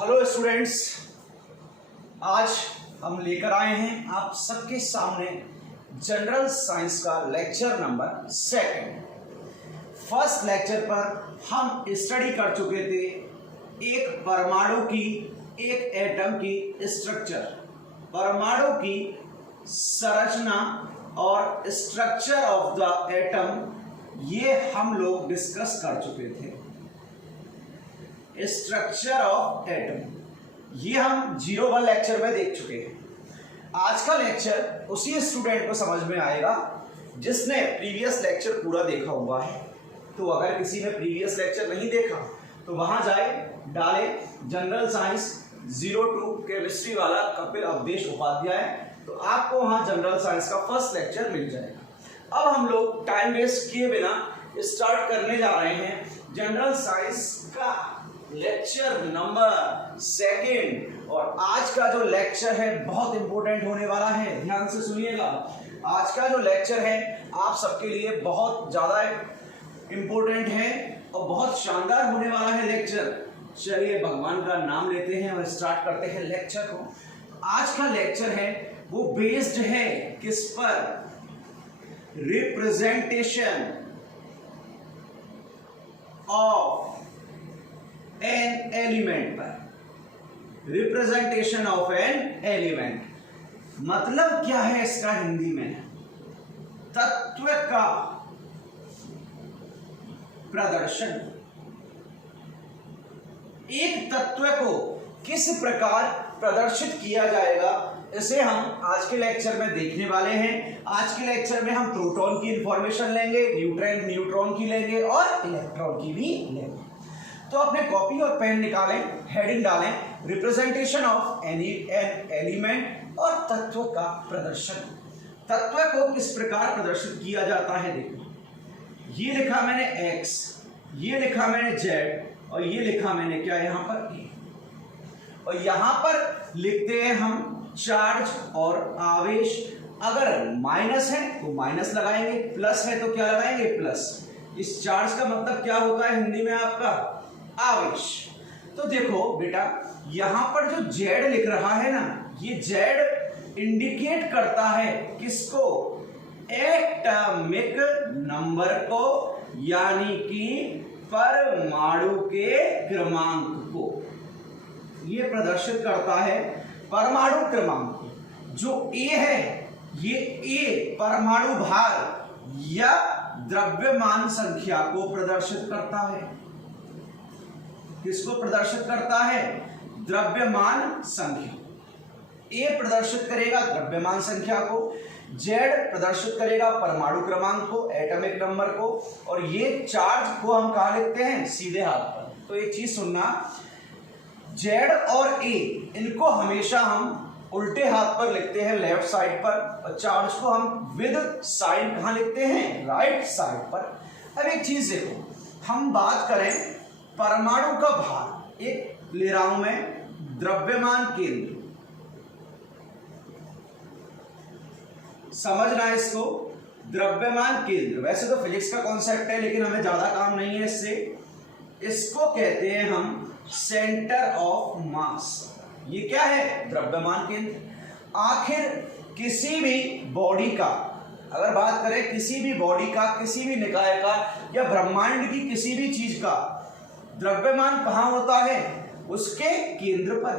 Hello students, आज हम लेकर आए हैं आप सबके सामने जनरल साइंस का लेक्चर नंबर 2। फर्स्ट लेक्चर पर हम स्टडी कर चुके थे एक परमाणु की, एक एटम की स्ट्रक्चर, परमाणु की संरचना और स्ट्रक्चर ऑफ द एटम, ये हम लोग डिस्कस कर चुके थे। स्ट्रक्चर ऑफ एटम ये हम 01 लेक्चर में देख चुके हैं। आज का लेक्चर उसी स्टूडेंट को समझ में आएगा जिसने प्रीवियस लेक्चर पूरा देखा हुआ है। तो अगर किसी ने प्रीवियस लेक्चर नहीं देखा तो वहां जाए, डाले जनरल साइंस 02 केमिस्ट्री वाला कपिल अवधेश उपाध्याय, तो आपको वहां जनरल साइंस का फर्स्ट लेक्चर मिल जाएगा। अब हम लोग टाइम वेस्ट किए बिना स्टार्ट करने जा रहे हैं जनरल साइंस का लेक्चर नंबर 2। और आज का जो लेक्चर है बहुत इंपॉर्टेंट होने वाला है, ध्यान से सुनिएगा। आज का जो लेक्चर है आप सबके लिए बहुत ज्यादा इंपॉर्टेंट है और बहुत शानदार होने वाला है लेक्चर। चलिए भगवान का नाम लेते हैं और स्टार्ट करते हैं लेक्चर को। आज का लेक्चर है वो बेस्ड है किस पर? रिप्रेजेंटेशन ऑफ एन एलिमेंट पर। रिप्रेजेंटेशन ऑफ एन एलिमेंट मतलब क्या है इसका हिंदी में? तत्व का प्रदर्शन। एक तत्व को किस प्रकार प्रदर्शित किया जाएगा, इसे हम आज के लेक्चर में देखने वाले हैं। आज के लेक्चर में हम प्रोटॉन की इंफॉर्मेशन लेंगे, न्यूट्रॉन की लेंगे और इलेक्ट्रॉन की भी लेंगे। तो अपने कॉपी और पेन निकालें, हेडिंग डालें, रिप्रेजेंटेशन ऑफ एन एलिमेंट और तत्व का प्रदर्शन। तत्व को किस प्रकार प्रदर्शित किया जाता है देखो, ये लिखा मैंने x, ये लिखा मैंने z और ये लिखा मैंने क्या यहाँ पर a। और यहां पर लिखते हैं हम चार्ज और आवेश। अगर माइनस है तो माइनस लगाएंगे, प्लस है तो क्या लगाएंगे? प्लस। इस चार्ज का मतलब क्या होता है हिंदी में आपका? आवेश। तो देखो बेटा, यहां पर जो Z लिख रहा है ना, ये Z इंडिकेट करता है किसको? एटॉमिक नंबर को, यानी कि परमाणु के क्रमांक को। ये प्रदर्शित करता है परमाणु क्रमांक। जो A है, ये A परमाणु भार या द्रव्यमान संख्या को प्रदर्शित करता है। किसको प्रदर्शित करता है? द्रव्यमान संख्या। A प्रदर्शित करेगा द्रव्यमान संख्या को, Z प्रदर्शित करेगा परमाणु क्रमांक को, एटॉमिक नंबर को, और ये चार्ज को हम कहाँ लिखते हैं? सीधे हाथ पर। तो एक चीज सुनना, Z और A इनको हमेशा हम उल्टे हाथ पर लिखते हैं, लेफ्ट साइड पर, और चार्ज को हम विद साइन कहाँ लिखते हैं? राइट साइड पर। अब एक चीज देखो, हम बात करें परमाणु का भार, एक ले रहा हूं मैं द्रव्यमान केंद्र, समझना इसको, द्रव्यमान केंद्र। वैसे तो फिजिक्स का कॉन्सेप्ट है लेकिन हमें ज्यादा काम नहीं है इससे। इसको कहते हैं हम सेंटर ऑफ मास। ये क्या है? द्रव्यमान केंद्र। आखिर किसी भी बॉडी का, अगर बात करें किसी भी बॉडी का, किसी भी निकाय का या ब्रह्मांड की किसी भी चीज का द्रव्यमान कहां होता है? उसके केंद्र पर।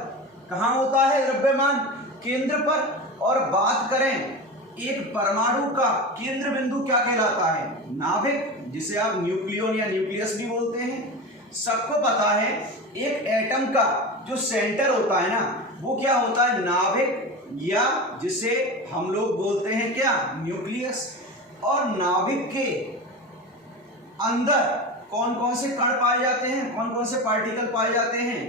कहां होता है द्रव्यमान? केंद्र पर। और बात करें एक परमाणु का केंद्र बिंदु क्या कहलाता है? नाभिक, जिसे आप न्यूक्लियन या न्यूक्लियस भी बोलते हैं। सबको पता है एक एटम का जो सेंटर होता है ना, वो क्या होता है? नाभिक, या जिसे हम लोग बोलते हैं क्या? न्यूक्लियस। और नाभिक के अंदर कौन कौन से कण पाए जाते हैं, कौन कौन से पार्टिकल पाए जाते हैं?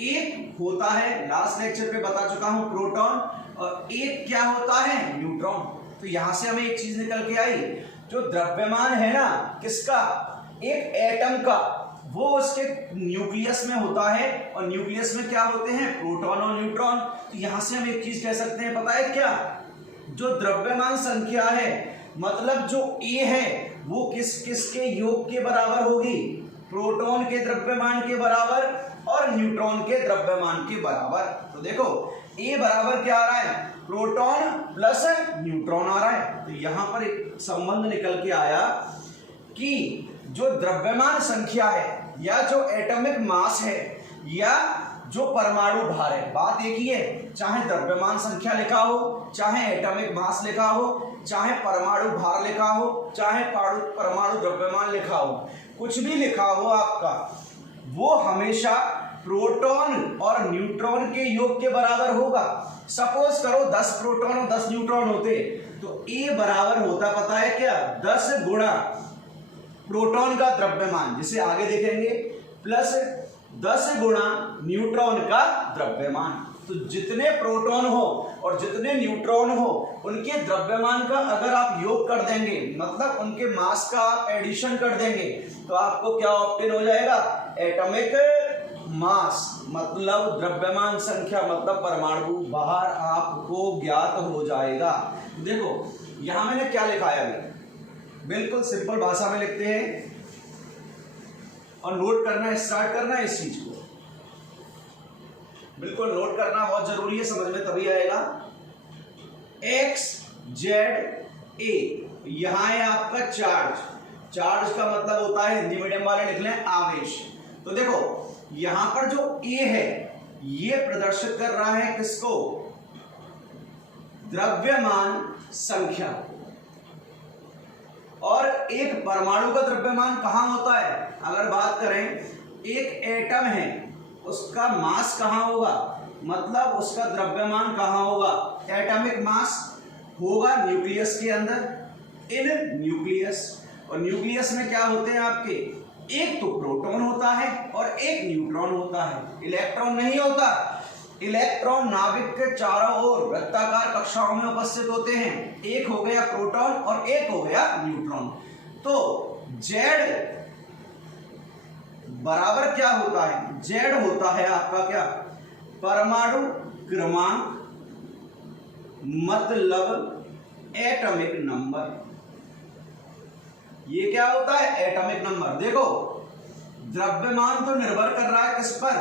एक होता है, लास्ट लेक्चर पे बता चुका हूं, प्रोटॉन, और एक क्या होता है? न्यूट्रॉन। तो यहां से हमें एक चीज निकल के आई, जो द्रव्यमान है ना किसका? एक एटम का, वो उसके न्यूक्लियस में होता है, और न्यूक्लियस में क्या होते हैं? प्रोटॉन और न्यूट्रॉन। तो यहां से हम एक चीज कह सकते हैं, पता है क्या? जो द्रव्यमान संख्या है, मतलब जो A है, वो किसके योग के बराबर होगी? प्रोटॉन के द्रव्यमान के बराबर, और न्यूट्रॉन के द्रव्यमान के बराबर। तो देखो ए बराबर क्या आ रहा है, प्रोटॉन प्लस न्यूट्रॉन आ रहा है। तो यहां पर एक संबंध निकल के आया कि जो द्रव्यमान संख्या है या जो एटॉमिक मास है या जो परमाणु भार है, बात एक ही है, चाहे द्रव्यमान संख्या लिखा हो, चाहे एटॉमिक मास लिखा हो, चाहे परमाणु भार लिखा हो, चाहे परमाणु द्रव्यमान लिखा हो, कुछ भी लिखा हो आपका, वो हमेशा प्रोटॉन और न्यूट्रॉन के योग के बराबर होगा। सपोज करो 10 प्रोटॉन और 10 न्यूट्रॉन होते तो ए बराबर होता पता है क्या, 10 गुणा प्रोटॉन का द्रव्यमान, जिसे आगे देखेंगे, प्लस 10 गुणा न्यूट्रॉन का द्रव्यमान। तो जितने प्रोटॉन हो और जितने न्यूट्रॉन हो उनके द्रव्यमान का अगर आप योग कर देंगे, मतलब उनके मास का आप एडिशन कर देंगे, तो आपको क्या ऑब्टेन हो जाएगा, एटॉमिक मास मतलब द्रव्यमान संख्या मतलब परमाणु भार आपको ज्ञात हो जाएगा। देखो यहां मैंने क्या लिखा है, अभी बिल्कुल सिंपल भाषा में लिखते हैं और नोट करना स्टार्ट करना है। इस चीज को बिल्कुल नोट करना बहुत जरूरी है, समझ में तभी आएगा। एक्स जेड ए, यहां है आपका चार्ज, चार्ज का मतलब होता है, हिंदी मीडियम वाले लिख लें, आवेश। तो देखो यहां पर जो ए है ये प्रदर्शित कर रहा है किसको, द्रव्यमान संख्या। और एक परमाणु का द्रव्यमान कहां होता है, अगर बात करें एक एटम है उसका मास कहां होगा, मतलब उसका द्रव्यमान कहां होगा, एटॉमिक मास होगा न्यूक्लियस के अंदर, इन न्यूक्लियस। और न्यूक्लियस में क्या होते हैं आपके, एक तो प्रोटॉन होता है और एक न्यूट्रॉन होता है, इलेक्ट्रॉन नहीं होता। इलेक्ट्रॉन नाभिक के चारों ओर वृत्ताकार कक्षाओं में उपस्थित होते हैं, एक हो गया प्रोटॉन और एक हो गया न्यूट्रॉन। तो जेड बराबर क्या होता है, जेड होता है आपका क्या, परमाणु क्रमांक मतलब एटॉमिक नंबर। ये क्या होता है, एटॉमिक नंबर। देखो द्रव्यमान तो निर्भर कर रहा है किस पर,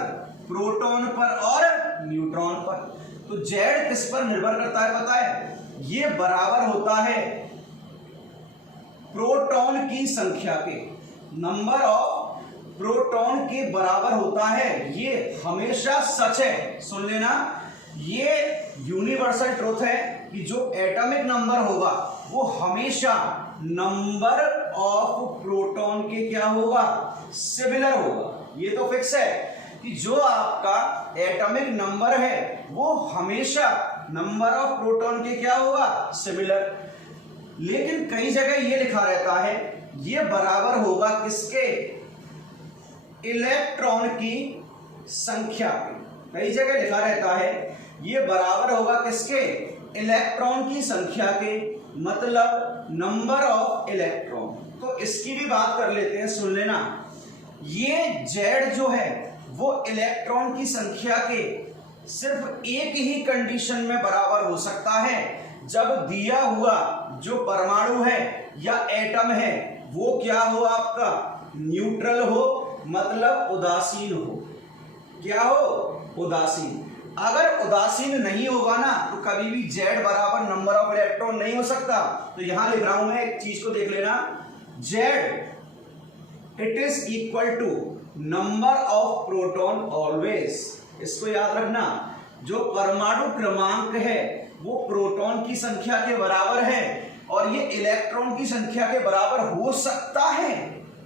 प्रोटॉन पर और न्यूट्रॉन पर। तो जेड किस पर निर्भर करता है पता है, ये बराबर होता है प्रोटॉन की संख्या के, नंबर ऑफ प्रोटॉन के बराबर होता है। ये हमेशा सच है, सुन लेना, ये यूनिवर्सल ट्रुथ है कि जो एटॉमिक नंबर होगा वो हमेशा नंबर ऑफ प्रोटॉन के क्या होगा, सिमिलर होगा। ये तो फिक्स है कि जो आपका एटॉमिक नंबर है वो हमेशा नंबर ऑफ प्रोटॉन के क्या होगा, सिमिलर। लेकिन कई जगह ये लिखा रहता है ये बराबर होगा किसके, इलेक्ट्रॉन की संख्या के। कई जगह लिखा रहता है ये बराबर होगा किसके, इलेक्ट्रॉन की संख्या के, मतलब नंबर ऑफ इलेक्ट्रॉन। तो इसकी भी बात कर लेते हैं, सुन लेना। ये जेड जो है वो इलेक्ट्रॉन की संख्या के सिर्फ एक ही कंडीशन में बराबर हो सकता है, जब दिया हुआ जो परमाणु है या एटम है वो क्या हो, आपका न्यूट्रल हो, मतलब उदासीन हो। क्या हो, उदासीन। अगर उदासीन नहीं होगा ना तो कभी भी जेड बराबर नंबर ऑफ इलेक्ट्रॉन नहीं हो सकता। तो यहां लिख रहा हूं मैं, एक चीज को देख लेना, Z it is equal to number of proton always. इसको याद रखना, जो परमाणु क्रमांक है वो प्रोटॉन की संख्या के बराबर है और ये इलेक्ट्रॉन की संख्या के बराबर हो सकता है,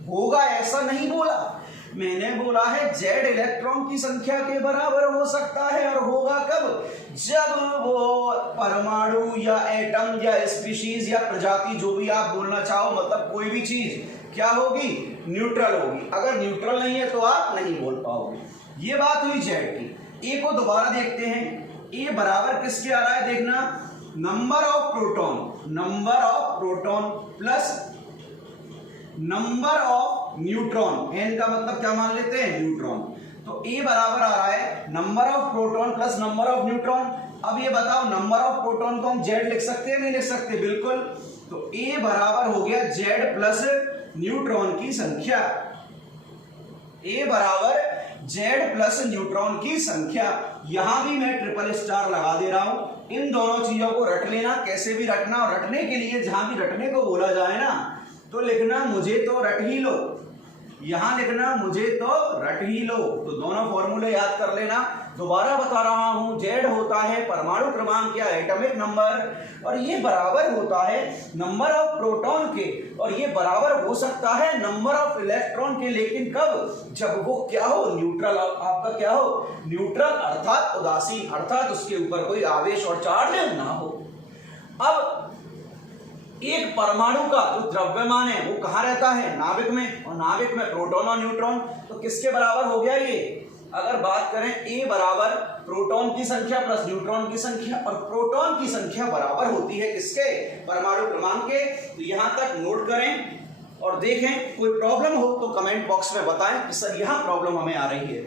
होगा ऐसा नहीं बोला मैंने, बोला है जेड इलेक्ट्रॉन की संख्या के बराबर हो सकता है। और होगा कब, जब वो परमाणु या एटम या स्पीशीज या प्रजाति जो भी आप बोलना चाहो, मतलब कोई भी चीज क्या होगी, न्यूट्रल होगी। अगर न्यूट्रल नहीं है तो आप नहीं बोल पाओगे। ये बात हुई जेड की। ए को दोबारा देखते हैं, ए बराबर किसके आ रहा है, देखना, number of proton plus number of neutron. N का मतलब क्या मान लेते हैं, न्यूट्रॉन। तो ए बराबर आ रहा है number of proton plus number of neutron. अब ये बताओ नंबर ऑफ प्रोटॉन को हम जेड लिख सकते हैं, नहीं लिख सकते, बिल्कुल। तो ए बराबर हो गया जेड प्लस न्यूट्रॉन की संख्या। ए बराबर जेड प्लस न्यूट्रॉन की संख्या। यहां भी मैं ट्रिपल स्टार लगा दे रहा हूं। इन दोनों चीजों को रट लेना, कैसे भी रटना, और रटने के लिए जहां भी रटने को बोला जाए ना तो लिखना मुझे तो रट ही लो, यहां लिखना मुझे तो रट ही लो। तो दोनों फॉर्मूले याद कर लेना। दोबारा बता रहा हूं, जेड होता है परमाणु क्रमांक या एटॉमिक नंबर, और ये बराबर होता है नंबर ऑफ प्रोटॉन के, और ये बराबर हो सकता है नंबर ऑफ इलेक्ट्रॉन के। लेकिन कब? जब वो क्या हो, न्यूट्रल, आपका क्या हो, न्यूट्रल अर्थात उदासीन, अर्थात उसके ऊपर कोई आवेश और चार्ज ना हो। अब एक परमाणु का जो द्रव्यमान है वो कहां रहता है, नाभिक में, और नाभिक में प्रोटॉन और न्यूट्रॉन, तो किसके बराबर हो गया ये? अगर बात करें ए बराबर प्रोटॉन की संख्या प्लस न्यूट्रॉन की संख्या, और प्रोटॉन की संख्या बराबर होती है किसके, परमाणु क्रमांक के। तो यहां तक नोट करें और देखें, कोई प्रॉब्लम हो तो कमेंट बॉक्स में बताएं कि सर यहां प्रॉब्लम हमें आ रही है।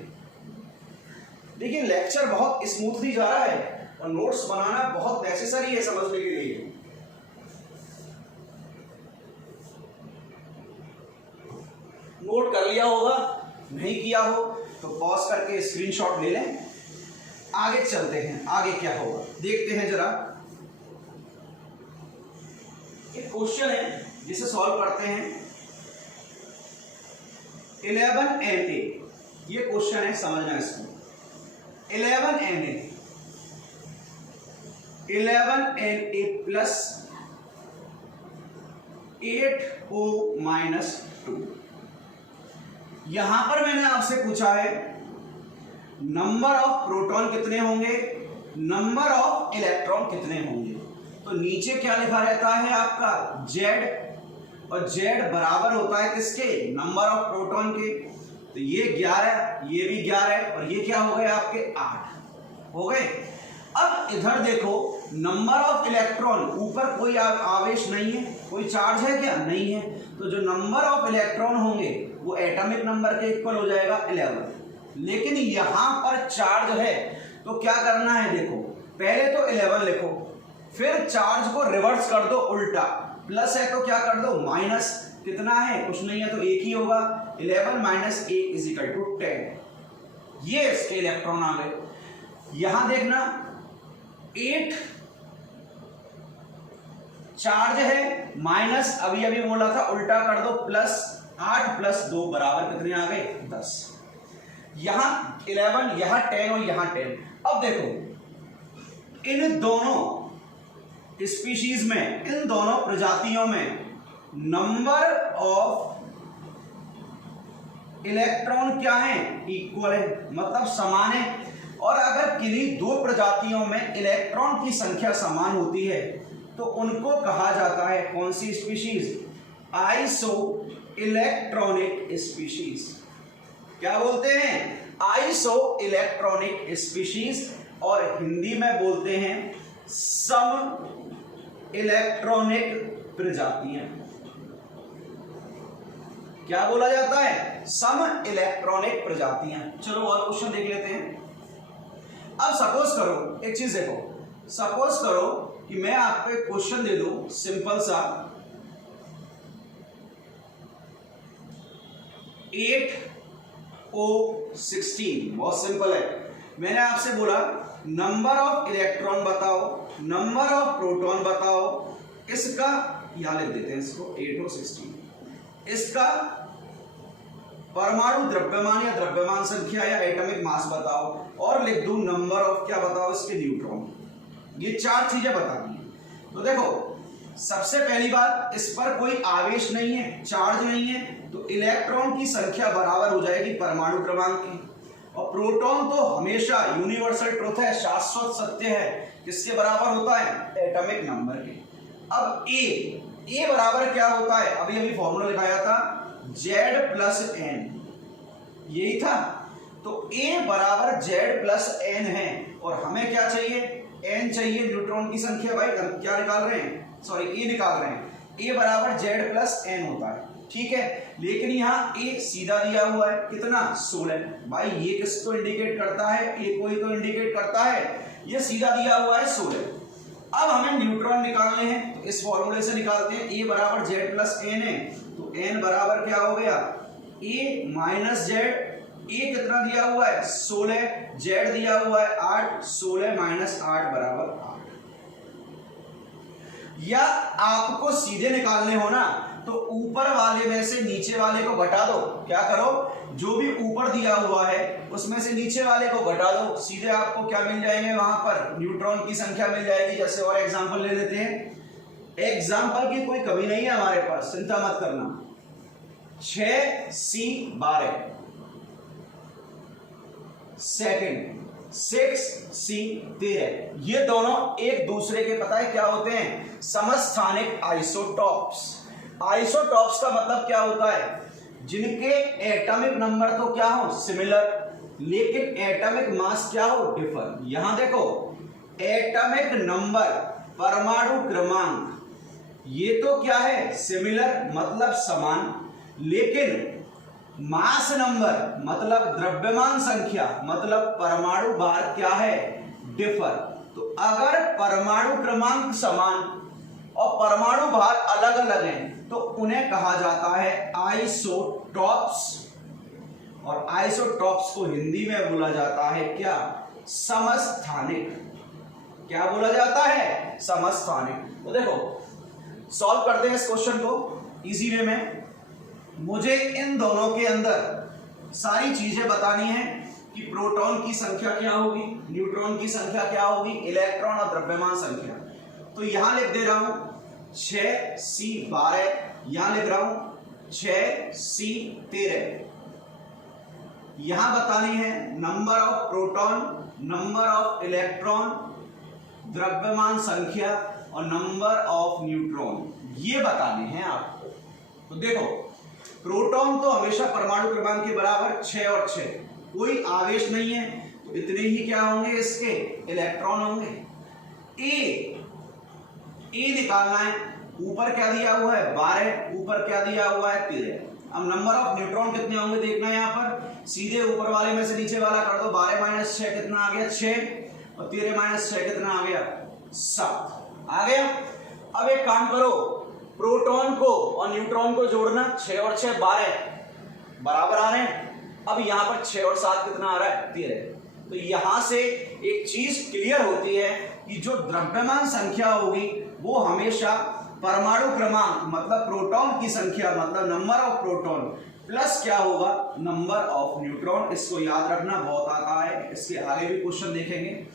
देखिए लेक्चर बहुत स्मूथली जा रहा है और नोट्स बनाना बहुत नेसेसरी है समझने के लिए। नोट कर लिया होगा, नहीं किया हो तो पॉज करके स्क्रीनशॉट ले लें। आगे चलते हैं, आगे क्या होगा देखते हैं जरा। एक क्वेश्चन है जिसे सॉल्व करते हैं। 11 Na, ये क्वेश्चन है, समझना इसको। 11 Na प्लस 8O-2। यहां पर मैंने आपसे पूछा है नंबर ऑफ प्रोटॉन कितने होंगे, नंबर ऑफ इलेक्ट्रॉन कितने होंगे। तो नीचे क्या लिखा रहता है आपका जेड, और जेड बराबर होता है किसके, नंबर ऑफ प्रोटॉन के। तो ये 11, ये भी 11, और ये क्या हो गए आपके 8 हो गए। अब इधर देखो नंबर ऑफ इलेक्ट्रॉन, ऊपर कोई आवेश नहीं है, कोई चार्ज है क्या, नहीं है। तो जो नंबर ऑफ इलेक्ट्रॉन होंगे वो एटॉमिक नंबर के इक्वल हो जाएगा 11। लेकिन यहां पर चार्ज है तो क्या करना है, देखो पहले तो 11 लिखो, फिर चार्ज को रिवर्स कर दो उल्टा, प्लस है तो क्या कर दो माइनस, कितना है कुछ नहीं है तो एक ही होगा, 11 माइनस 1 इज इक्वल टू 10। ये इसके इलेक्ट्रॉन आ गए। यहां देखना 8 चार्ज है, माइनस अभी अभी बोला था उल्टा कर दो, प्लस 8 प्लस 2 बराबर कितने आ गए 10। यहां 11, यहां 10 और यहां 10। अब देखो इन दोनों स्पीशीज में, इन दोनों प्रजातियों में नंबर ऑफ इलेक्ट्रॉन क्या है, इक्वल है, मतलब समान है। और अगर किन्हीं दो प्रजातियों में इलेक्ट्रॉन की संख्या समान होती है तो उनको कहा जाता है कौन सी स्पीशीज, आइसो इलेक्ट्रॉनिक स्पीशीज। क्या बोलते हैं, आइसो इलेक्ट्रॉनिक स्पीशीज, और हिंदी में बोलते हैं सम इलेक्ट्रॉनिक प्रजातियां। क्या बोला जाता है, सम इलेक्ट्रॉनिक प्रजातियां। चलो और क्वेश्चन देख लेते हैं। अब सपोज करो, एक चीज देखो, सपोज करो कि मैं आपको एक क्वेश्चन दे दूं सिंपल सा, 8O16, बहुत सिंपल है। मैंने आपसे बोला नंबर ऑफ इलेक्ट्रॉन बताओ, नंबर ऑफ प्रोटॉन बताओ, इसका यहां लिख देते हैं इसको 8O16, इसका परमाणु द्रव्यमान या द्रव्यमान संख्या या एटॉमिक मास बताओ, और लिख दूं नंबर ऑफ क्या बताओ इसके न्यूट्रॉन। ये 4 चीजें बता दी। तो देखो सबसे पहली बात, इस पर कोई आवेश नहीं है, चार्ज नहीं है, तो इलेक्ट्रॉन की संख्या बराबर हो जाएगी परमाणु क्रमांक की। और प्रोटॉन तो हमेशा यूनिवर्सल ट्रुथ है, शाश्वत सत्य है, किसके बराबर होता है, एटॉमिक नंबर के। अब ए बराबर क्या होता है, अभी अभी फॉर्मूला लिखाया था जेड प्लस एन, यही था। तो ए बराबर जेड प्लस एन है, और हमें क्या चाहिए, एन चाहिए, न्यूट्रॉन की संख्या। भाई क्या निकाल रहे हैं, सॉरी ए निकाल रहे हैं, ए बराबर जेड प्लस एन होता है, ठीक है। लेकिन यहाँ ए सीधा दिया हुआ है, कितना 16। भाई ये किसको इंडिकेट करता है, ए को ही तो इंडिकेट करता है, ये सीधा दिया हुआ है 16। अब हमें न्यूट्रॉन निकालने हैं, तो इस फॉर्मूले से निकालते हैं। ए बराबर जेड प्लस एन है, तो एन बराबर क्या हो गया, ए माइनस जेड ए कितना दिया हुआ है 16, जेड दिया हुआ है 8, 16 माइनस 8 बराबर 8। या आपको सीधे निकालने हो ना तो ऊपर वाले में से नीचे वाले को घटा दो। क्या करो, जो भी ऊपर दिया हुआ है उसमें से नीचे वाले को घटा दो, सीधे आपको क्या मिल जाएंगे वहां पर न्यूट्रॉन की संख्या मिल जाएगी। जैसे और एग्जांपल ले लेते हैं, एग्जांपल की कोई कमी नहीं है हमारे पास, चिंता मत करना। 6C12 सेकंड, 6C13, ये दोनों एक दूसरे के पता है क्या होते हैं, समस्थानिक आइसोटॉप्स। आइसोटॉप्स का मतलब क्या होता है, जिनके एटॉमिक नंबर तो क्या हो सिमिलर, लेकिन एटॉमिक मास क्या हो डिफर। यहां देखो एटॉमिक नंबर परमाणु क्रमांक ये तो क्या है सिमिलर मतलब समान, लेकिन मास नंबर मतलब द्रव्यमान संख्या मतलब परमाणु भार क्या है डिफर। तो अगर परमाणु क्रमांक समान और परमाणु भार अलग अलग हैं तो उन्हें कहा जाता है आइसोटॉप्स, और आइसोटॉप्स को हिंदी में बोला जाता है क्या, समस्थानिक। क्या बोला जाता है, समस्थानिक। तो देखो सॉल्व करते हैं इस क्वेश्चन को इजी वे में। मुझे इन दोनों के अंदर सारी चीजें बतानी है कि प्रोटॉन की संख्या क्या होगी, न्यूट्रॉन की संख्या क्या होगी, इलेक्ट्रॉन और द्रव्यमान संख्या। तो यहां लिख दे रहा हूं 6C12, यहां लिख रहा हूं 6C13। यहां बतानी है number of proton, number of electron, द्रव्यमान संख्या और नंबर ऑफ न्यूट्रॉन, ये बताने हैं आपको। तो देखो प्रोटॉन तो हमेशा परमाणु क्रमांक के बराबर 6 और 6, कोई आवेश नहीं है तो इतने ही क्या होंगे इसके इलेक्ट्रॉन होंगे। ए निकालना है, ऊपर क्या दिया हुआ है 12, ऊपर क्या दिया हुआ है 13। अब नंबर ऑफ न्यूट्रॉन कितने होंगे देखना है, यहाँ पर सीधे ऊपर वाले में से नीचे वाला कर दो। 12 माइनस 6 कितना आ गया 6, और 13 माइनस 6 कितना आ गया 7 आ गया। अब एक काम करो, प्रोटॉन को और न्यूट्रॉन को जोड़ना, 6 और 6 12 बराबर आ रहे हैं। अब यहां पर 6 और 7 कितना आ रहा है 13। तो यहां से एक चीज क्लियर होती है कि जो द्रव्यमान संख्या होगी वो हमेशा परमाणु क्रमांक मतलब प्रोटॉन की संख्या मतलब नंबर ऑफ प्रोटॉन प्लस क्या होगा नंबर ऑफ न्यूट्रॉन। इसको याद रखना, बहुत आता है, इसके आगे भी क्वेश्चन देखेंगे।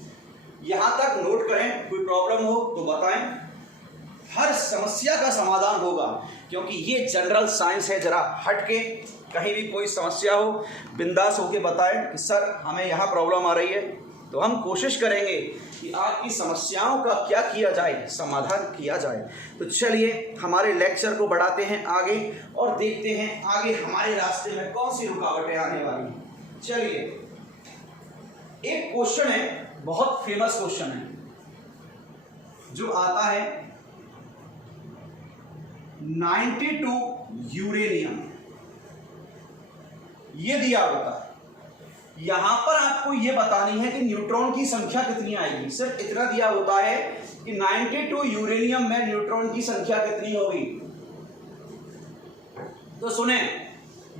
यहां तक नोट करें, कोई प्रॉब्लम हो तो बताएं, हर समस्या का समाधान होगा क्योंकि ये जनरल साइंस है। जरा हट के कहीं भी कोई समस्या हो बिंदास होके बताएं कि सर हमें यहाँ प्रॉब्लम आ रही है, तो हम कोशिश करेंगे कि आपकी समस्याओं का क्या किया जाए, समाधान किया जाए। तो चलिए हमारे लेक्चर को बढ़ाते हैं आगे और देखते हैं आगे हमारे रास्ते में कौन सी रुकावटें आने वाली हैं। चलिए एक क्वेश्चन है, बहुत फेमस क्वेश्चन है, जो आता है 92 यूरेनियम, ये दिया होता है। यहां पर आपको यह बतानी है कि न्यूट्रॉन की संख्या कितनी आएगी। सिर्फ इतना दिया होता है कि 92 यूरेनियम में न्यूट्रॉन की संख्या कितनी होगी। तो सुने,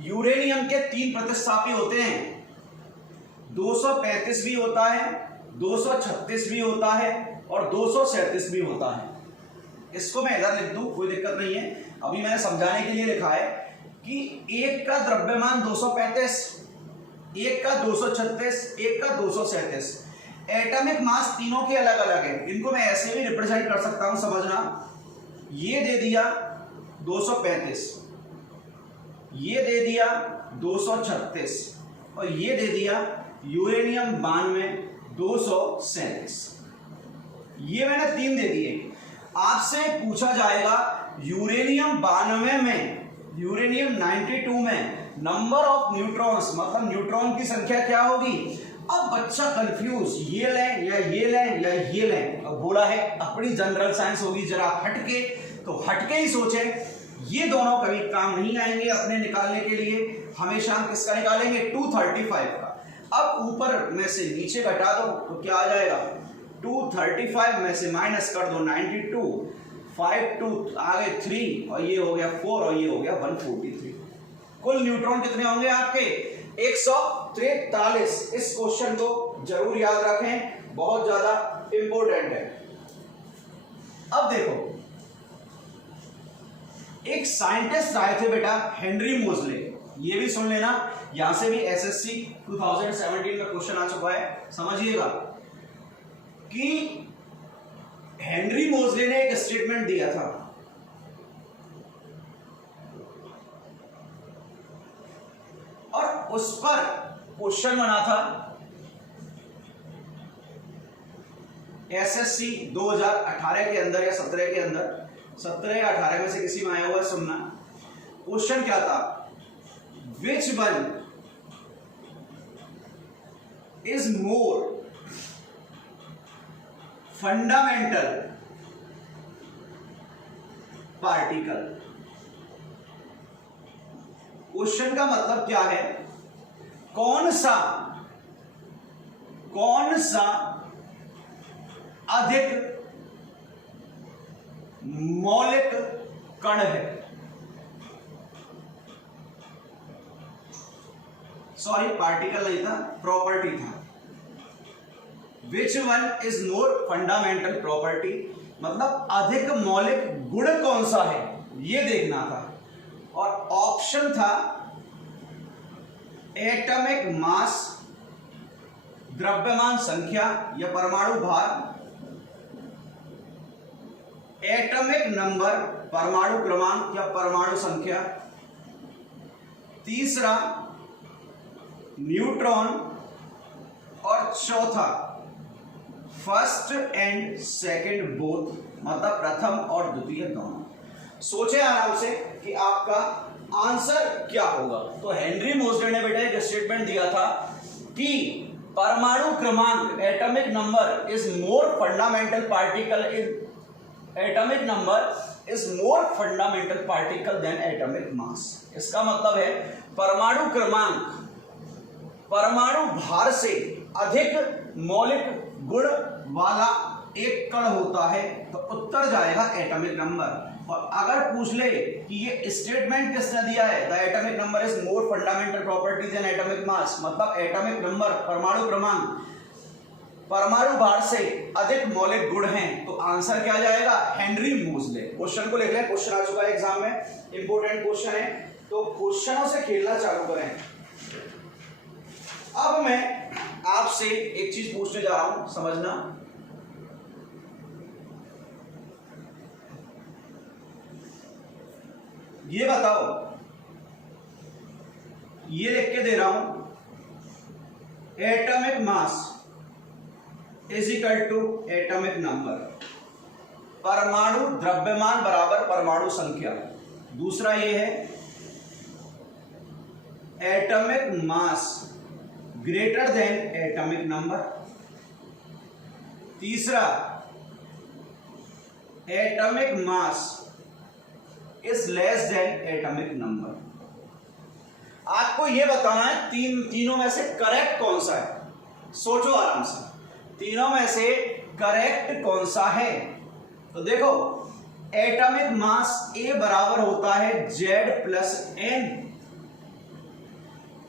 यूरेनियम के 3 प्रतिस्थापी होते हैं, 235 भी होता है, 236 भी होता है और 237 भी होता है। इसको मैं इधर लिख दूं, कोई दिक्कत नहीं है। अभी मैंने समझाने के लिए लिखा है कि एक का द्रव्यमान 235, एक का 236, एक का 237। एटॉमिक मास तीनों के अलग अलग है, इनको मैं ऐसे भी रिप्रेजेंट कर सकता हूं, समझना। ये दे दिया 235, ये दे दिया 236 और ये दे दिया यूरेनियम 92 237। ये मैंने 3 दे दिए। आपसे पूछा जाएगा यूरेनियम 92 में, यूरेनियम 92 में नंबर ऑफ न्यूट्रॉन्स मतलब न्यूट्रॉन की संख्या क्या होगी। अब बच्चा कंफ्यूज, ये लें या ये लें या ये लें। अब बोला है अपनी जनरल साइंस होगी, जरा हटके, तो हटके ही सोचे। ये दोनों कभी काम नहीं आएंगे अपने निकालने के लिए, हमेशा हम किसका निकालेंगे 235 का। अब ऊपर में से नीचे घटा दो तो क्या आ जाएगा 235 में से माइनस कर दो 92, 5 2 आगे 3 और ये हो गया 4 और ये हो गया 143। कुल न्यूट्रॉन कितने होंगे आपके 100 43। इस क्वेश्चन को जरूर याद रखें, बहुत ज्यादा इंपॉर्टेंट है। अब देखो, एक साइंटिस्ट आए थे बेटा, हेनरी मोजले। ये भी सुन लेना, यहां से भी एसएससी 2017 में क्वेश्चन आ चुका है, समझिएगा कि हेनरी मोजले ने एक स्टेटमेंट दिया था, और उस पर क्वेश्चन बना था एसएससी 2018 के अंदर या 17 के अंदर, 17 या 18 में से किसी में आया हुआ है, सुनना। क्वेश्चन क्या था, which one is more fundamental particle. Question का मतलब क्या है, कौन सा अधिक मौलिक कण है, सॉरी पार्टिकल नहीं था, प्रॉपर्टी था। Which one is more fundamental property, मतलब अधिक मौलिक गुण कौन सा है, ये देखना था। और ऑप्शन था एटॉमिक मास, द्रव्यमान संख्या या परमाणु भार, एटॉमिक नंबर, परमाणु क्रमांक या परमाणु संख्या, तीसरा न्यूट्रॉन, और चौथा फर्स्ट एंड सेकंड बोथ, मतलब प्रथम और द्वितीय दोनों। सोचे आराम से कि आपका आंसर क्या होगा। तो हेनरी मोजले ने बेटा एक स्टेटमेंट दिया था कि परमाणु क्रमांक, atomic number is more fundamental particle, atomic number is more fundamental particle than atomic mass. इसका मतलब है परमाणु क्रमांक परमाणु भार से अधिक मौलिक गुण वाला एक कण होता है, तो उत्तर जाएगा एटॉमिक नंबर। और अगर पूछ ले कि ये स्टेटमेंट किसने दिया है, the atomic number is more fundamental property than atomic mass, मतलब एटॉमिक नंबर, परमाणु क्रमांक परमाणु भार से अधिक मौलिक गुण हैं, तो आंसर क्या जाएगा, हेनरी मोजले। क्वेश्चन को लिख लें, क्वेश्चन आ चुका है एग्जाम में, इंपॉर्टेंट क्वेश्चन है, तो क्वेश्चनों से खेलना चालू करें। अब मैं आपसे एक चीज पूछने जा रहा हूं, समझना। ये बताओ, ये लिख के दे रहा हूं, atomic mass is equal to atomic number, परमाणु द्रव्यमान बराबर परमाणु संख्या। दूसरा ये है atomic mass greater than atomic number. तीसरा atomic mass is less than atomic number. आपको यह बताना है तीनों में से करेक्ट कौन सा है। सोचो आराम से, तीनों में से करेक्ट कौन सा है। तो देखो, एटॉमिक मास ए बराबर होता है जेड प्लस एन,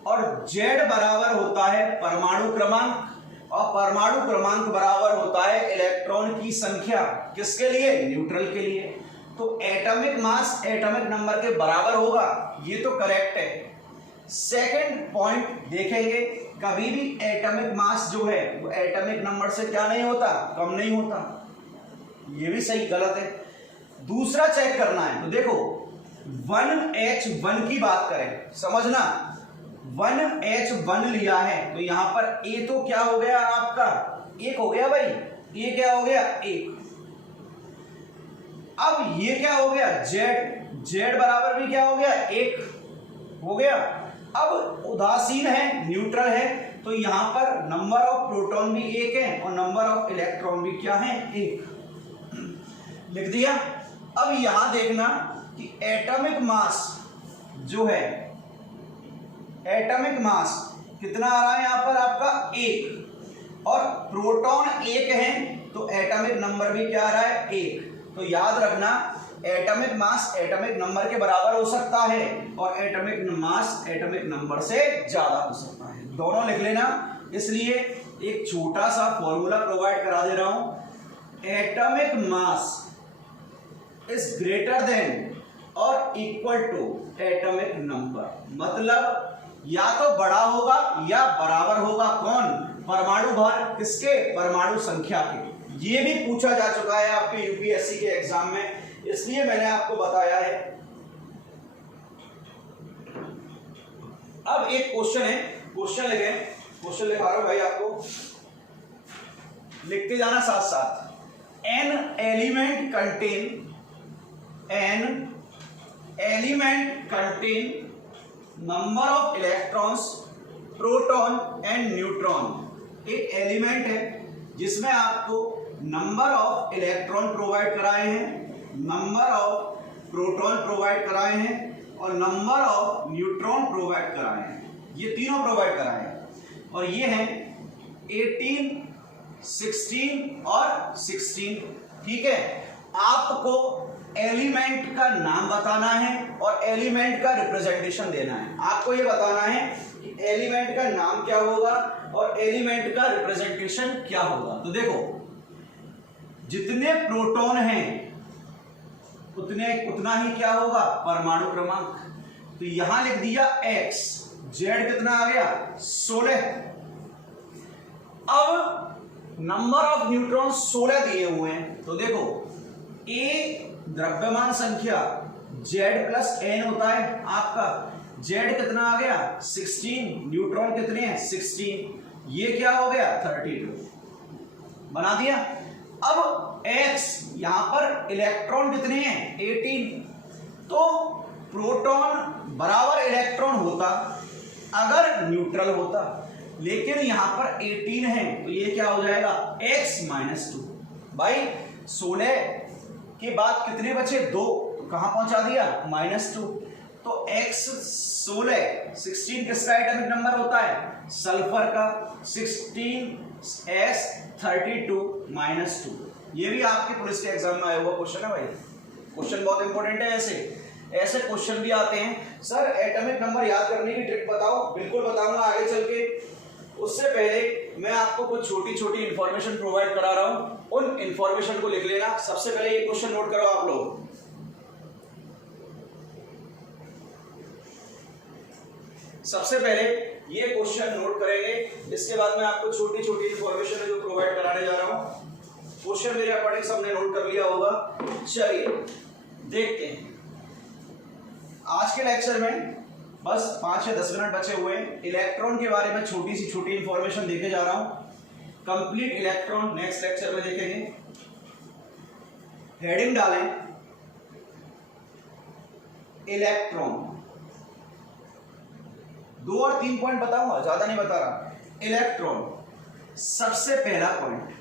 और जेड बराबर होता है परमाणु क्रमांक, और परमाणु क्रमांक बराबर होता है इलेक्ट्रॉन की संख्या। किसके लिए, न्यूट्रल के लिए। तो एटॉमिक मास एटॉमिक नंबर के बराबर होगा, ये तो करेक्ट है। सेकंड पॉइंट देखेंगे, कभी भी एटॉमिक मास जो है वो एटॉमिक नंबर से क्या नहीं होता, कम नहीं होता। ये भी सही गलत है। दूसरा चेक करना है, तो देखो 1H1 की बात करें, समझना 1H1 लिया है, तो यहां पर ए तो क्या हो गया आपका, एक हो गया भाई, ये क्या हो गया, एक। अब ये क्या हो गया, जेड, जेड बराबर भी क्या हो गया, एक हो गया। अब उदासीन है, न्यूट्रल है, तो यहां पर नंबर ऑफ प्रोटॉन भी एक है और नंबर ऑफ इलेक्ट्रॉन भी क्या है, एक। लिख दिया। अब यहां देखना कि एटॉमिक मास जो है, एटॉमिक मास कितना आ रहा है यहां पर आपका, एक, और प्रोटॉन एक है, तो एटॉमिक नंबर भी क्या आ रहा है, एक। तो याद रखना एटॉमिक मास एटॉमिक नंबर के बराबर हो सकता है और एटॉमिक मास एटॉमिक नंबर से ज्यादा हो सकता है, दोनों लिख लेना। इसलिए एक छोटा सा फॉर्मूला प्रोवाइड करा दे रहा हूं, atomic mass is greater than और इक्वल टू एटॉमिक नंबर, मतलब या तो बड़ा होगा या बराबर होगा, कौन, परमाणु भार किसके, परमाणु संख्या के। ये भी पूछा जा चुका है आपके यूपीएससी के एग्जाम में, इसलिए मैंने आपको बताया है। अब एक क्वेश्चन है, क्वेश्चन लिखे, क्वेश्चन लिखा रहा हूं भाई, आपको लिखते जाना साथ साथ। An element contain number of electrons, proton and neutron. एक एलिमेंट है जिसमें आपको नंबर ऑफ इलेक्ट्रॉन प्रोवाइड कराए हैं, नंबर ऑफ प्रोटॉन प्रोवाइड कराए हैं और नंबर ऑफ न्यूट्रॉन प्रोवाइड कराए हैं। ये तीनों प्रोवाइड कराए हैं और ये हैं 18, 16 और 16। ठीक है, आपको एलिमेंट का नाम बताना है और एलिमेंट का रिप्रेजेंटेशन देना है। आपको ये बताना है कि एलिमेंट का नाम क्या होगा और एलिमेंट का रिप्रेजेंटेशन क्या होगा। तो देखो, जितने प्रोटॉन हैं उतना ही क्या होगा, परमाणु क्रमांक। तो यहां लिख दिया x, z कितना आ गया, 16। अब नंबर ऑफ न्यूट्रॉन 16 दिए हुए हैं, तो देखो a द्रव्यमान संख्या, z प्लस n होता है आपका, z कितना आ गया 16, न्यूट्रॉन कितने हैं 16, ये क्या हो गया 32, बना दिया। अब x, यहां पर इलेक्ट्रॉन कितने हैं 18, तो प्रोटॉन बराबर इलेक्ट्रॉन होता अगर न्यूट्रल होता, लेकिन यहां पर 18 है तो ये क्या हो जाएगा x -2। भाई 16 के बाद कितने बचे, 2, तो कहां पहुंचा दिया -2। तो x 16 किसका एटॉमिक नंबर होता है, सल्फर का, 16s 32 -2। ये भी आपके पुलिस के एग्जाम में आया हुआ क्वेश्चन है भाई, क्वेश्चन बहुत इंपॉर्टेंट है। ऐसे क्वेश्चन भी आते हैं, सर एटॉमिक नंबर याद करने की ट्रिक बताओ, बिल्कुल बताऊंगा आगे चल के। उससे पहले मैं आपको कुछ छोटी छोटी इंफॉर्मेशन प्रोवाइड करा रहा हूं, उन इंफॉर्मेशन को लिख लेना। सबसे पहले ये क्वेश्चन नोट करो आप लोग, सबसे पहले ये क्वेश्चन नोट करेंगे, इसके बाद मैं आपको छोटी छोटी इंफॉर्मेशन है जो प्रोवाइड कराने जा रहा हूं। क्वेश्चन मेरे अकॉर्डिंग सबने नोट कर लिया होगा। चलिए देखते हैं, आज के लेक्चर में बस 5 या 10 मिनट बचे हुए हैं। इलेक्ट्रॉन के बारे में छोटी सी छोटी इंफॉर्मेशन देके जा रहा हूं, कंप्लीट इलेक्ट्रॉन नेक्स्ट लेक्चर में देखेंगे। हेडिंग डालें इलेक्ट्रॉन, 2 और 3 पॉइंट बताऊंगा, ज्यादा नहीं बता रहा। इलेक्ट्रॉन, सबसे पहला point,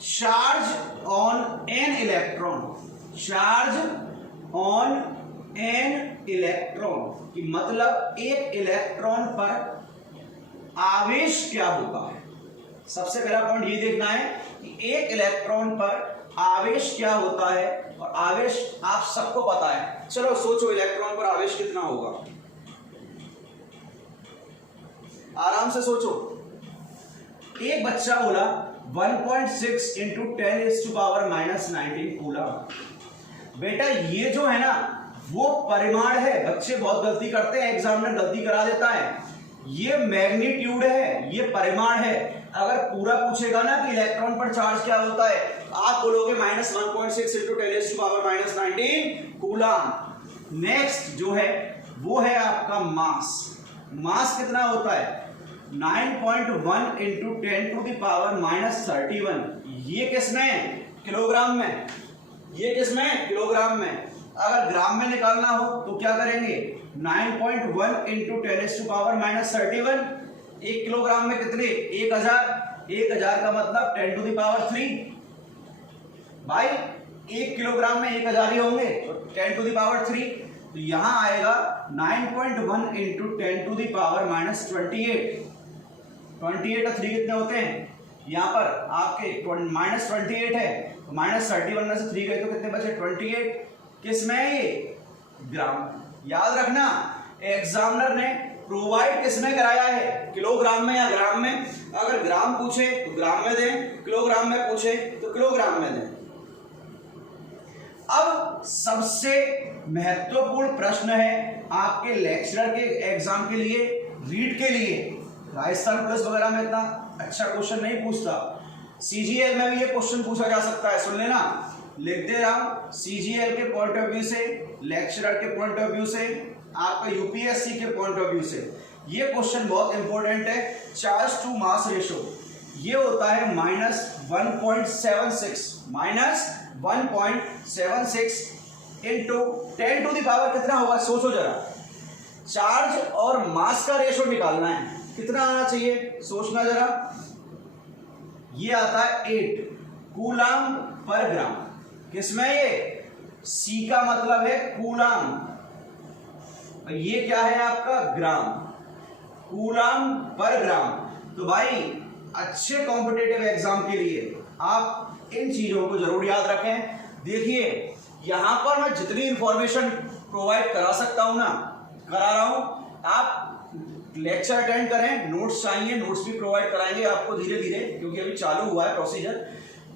charge on an electron, charge on an electron की मतलब एक इलेक्ट्रॉन पर आवेश क्या होता है। सबसे पहला पॉइंट ये देखना है कि एक इलेक्ट्रॉन पर आवेश क्या होता है, और आवेश आप सबको पता है। चलो सोचो इलेक्ट्रॉन पर आवेश कितना होगा, आराम से सोचो। एक बच्चा बोला 1.6 इंटू 10⁻⁻19 कूलम। बेटा ये जो है ना वो परिमाण है, बच्चे बहुत गलती करते हैं, एग्जामिनर गलती करा देता है। ये मैग्नीट्यूड है, ये परिमाण है। अगर पूरा पूछेगा ना कि इलेक्ट्रॉन पर चार्ज क्या होता है, आप बोलोगे -1.6 इंटू 10⁻⁻19 कूलम। नेक्स्ट जो है वो है आपका मास। मास कितना होता है 9.1 इंटू 10⁻31। ये किसमें, किलोग्राम में, ये किसमें, किलोग्राम में। अगर ग्राम में निकालना हो तो क्या करेंगे, 9.1 इंटू 10⁻31। 1 किलोग्राम में कितने, 1000 का मतलब 10⁻3। भाई 1 किलोग्राम में 1000 ही होंगे तो 10⁻3, तो यहां आएगा 9.1 इंटू 10⁻28। 28 और 3 कितने होते हैं, यहां पर आपके -28 है तो -31 में से 3 गए तो कितने बचे 28। किस में है ये ग्राम। याद रखना एग्जामिनर ने प्रोवाइड किस में कराया है किलोग्राम में या ग्राम में। अगर ग्राम पूछे तो ग्राम में दें, किलोग्राम में पूछे तो किलोग्राम में दें। अब सबसे महत्वपूर्ण प्रश्न है आपके लेक्चरर के एग्जाम के लिए, रीट के लिए। राजस्थान पुलिस वगैरह में इतना अच्छा क्वेश्चन नहीं पूछता, सीजीएल में भी ये क्वेश्चन पूछा जा सकता है। सुन लेना, लिख दे रहा हूं, सीजीएल के पॉइंट ऑफ व्यू से, लेक्चरर के पॉइंट ऑफ व्यू से, आपका यूपीएससी के पॉइंट ऑफ व्यू से ये क्वेश्चन बहुत इंपॉर्टेंट है। चार्ज टू मास रेशो ये होता है -1.76 इंटू 10 टू द पावर कितना होगा सोचो जरा। चार्ज और मास का रेशो निकालना है, कितना आना चाहिए सोचना जरा। ये आता है 8 कूलाम पर ग्राम। किसमें ये सी का मतलब है कूलाम, ये क्या है आपका ग्राम, कूलाम पर ग्राम। तो भाई अच्छे कॉम्पिटिटिव एग्जाम के लिए आप इन चीजों को जरूर याद रखें। देखिए यहां पर मैं जितनी इंफॉर्मेशन प्रोवाइड करा सकता हूं ना करा रहा हूं। आप लेक्चर अटेंड करें, नोट्स चाहिए नोट्स भी प्रोवाइड कराएंगे आपको धीरे धीरे, क्योंकि अभी चालू हुआ है प्रोसीजर,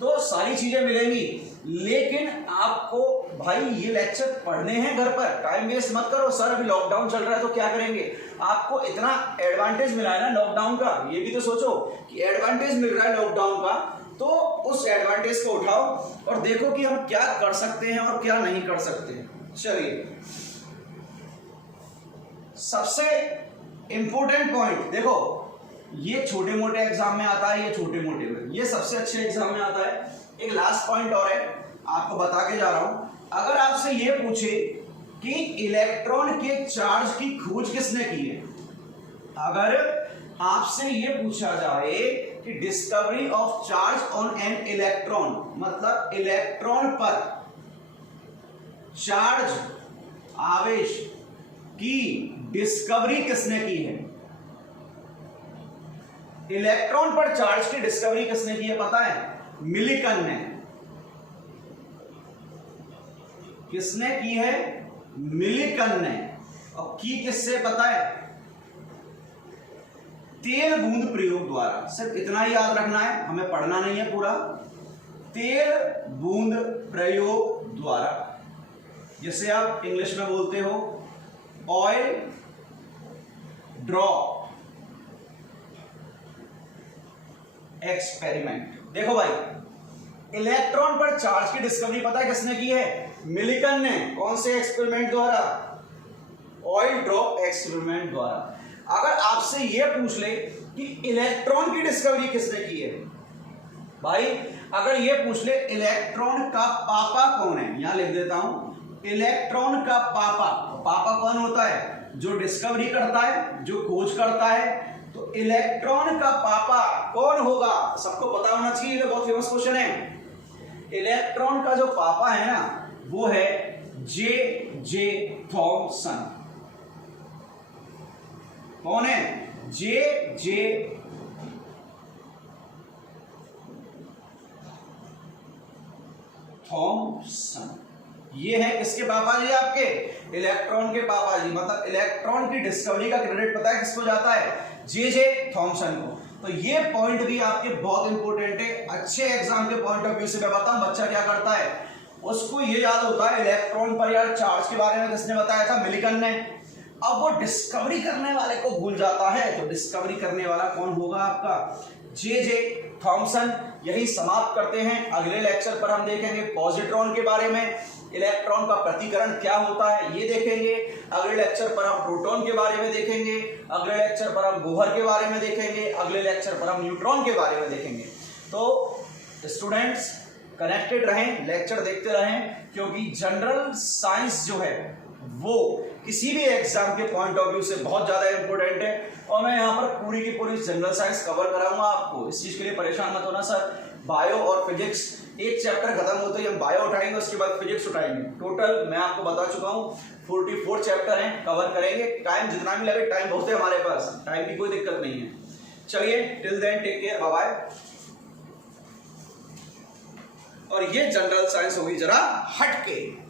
तो सारी चीजें मिलेंगी। लेकिन आपको भाई ये लेक्चर पढ़ने हैं घर पर, टाइम वेस्ट मत करो। सर अभी लॉकडाउन चल रहा है तो क्या करेंगे, आपको इतना एडवांटेज मिला है ना लॉकडाउन का, ये भी तो सोचो कि एडवांटेज मिल रहा है लॉकडाउन का, तो उस एडवांटेज को उठाओ और देखो कि हम क्या कर सकते हैं और क्या नहीं कर सकते। चलिए सबसे इंपॉर्टेंट पॉइंट देखो, ये छोटे मोटे एग्जाम में आता है, ये छोटे मोटे में, ये सबसे अच्छे एग्जाम में आता है। एक लास्ट पॉइंट और है आपको बता के जा रहा हूं, अगर आपसे ये पूछे कि इलेक्ट्रॉन के चार्ज की खोज किसने की है, अगर आपसे ये पूछा जाए कि discovery of charge on an electron, मतलब इलेक्ट्रॉन पर चार्ज आवेश की डिस्कवरी किसने की है, इलेक्ट्रॉन पर चार्ज की डिस्कवरी किसने की है पता है, मिलिकन ने। किसने की है, मिलिकन ने। और की किससे पता है, तेल बूंद प्रयोग द्वारा। सिर्फ इतना ही याद रखना है, हमें पढ़ना नहीं है पूरा। तेल बूंद प्रयोग द्वारा, जिसे आप इंग्लिश में बोलते हो ऑयल ड्रॉप एक्सपेरिमेंट। देखो भाई इलेक्ट्रॉन पर चार्ज की डिस्कवरी पता है किसने की है, मिलिकन ने। कौन से एक्सपेरिमेंट द्वारा, ऑयल ड्रॉप एक्सपेरिमेंट द्वारा। अगर आपसे यह पूछ ले कि इलेक्ट्रॉन की डिस्कवरी किसने की है, भाई अगर यह पूछ ले इलेक्ट्रॉन का पापा कौन है, यहां लिख देता हूं इलेक्ट्रॉन का पापा। पापा कौन होता है, जो डिस्कवरी करता है, जो खोज करता है। तो इलेक्ट्रॉन का पापा कौन होगा, सबको पता होना चाहिए, ये बहुत फेमस क्वेश्चन है। इलेक्ट्रॉन का जो पापा है ना वो है जे थॉमसन। कौन है, जे थॉमसन। ये है किसके पापा जी, आपके इलेक्ट्रॉन के पापा जी। मतलब इलेक्ट्रॉन की डिस्कवरी का क्रेडिट पता है किसको जाता है, जे थॉमसन को। तो ये पॉइंट भी आपके बहुत इंपॉर्टेंट है। अच्छे एग्जाम के पॉइंट ऑफ व्यू से मैं बताऊं बच्चा क्या करता है, उसको ये याद होता है इलेक्ट्रॉन पर यार चार्ज के बारे में किसने बताया था, मिलिकन ने। अब वो डिस्कवरी करने वाले को भूल जाता है, तो डिस्कवरी करने वाला कौन होगा आपका, जे थॉमसन। यही समाप्त करते हैं। अगले लेक्चर पर हम देखेंगे पॉजिट्रॉन के बारे में, इलेक्ट्रॉन का प्रतिकरण क्या होता है ये देखेंगे। अगले लेक्चर पर हम प्रोटॉन के बारे में देखेंगे, अगले लेक्चर पर हम गोहर के बारे में देखेंगे, अगले लेक्चर पर हम न्यूट्रॉन के बारे में देखेंगे। तो स्टूडेंट्स कनेक्टेड रहें, लेक्चर देखते रहें, क्योंकि जनरल साइंस जो है वो किसी भी एग्जाम के पॉइंट ऑफ व्यू से बहुत ज्यादा इंपॉर्टेंट है। और मैं यहाँ पर पूरी की पूरी जनरल साइंस कवर कराऊंगा आपको, इस चीज के लिए परेशान मत होना सर। बायो और फिजिक्स एक चैप्टर खत्म होते ही हम बायो उठाएंगे, उसके बाद फिजिक्स उठाएंगे। टोटल मैं आपको बता चुका हूँ 44 चैप्टर हैं, कवर करेंगे। टाइम जितना भी लगे, टाइम बहुत है हमारे पास, टाइम की कोई दिक्कत नहीं है। चलिए till then take care, bye bye. और ये जनरल साइंस होगी जरा हटके।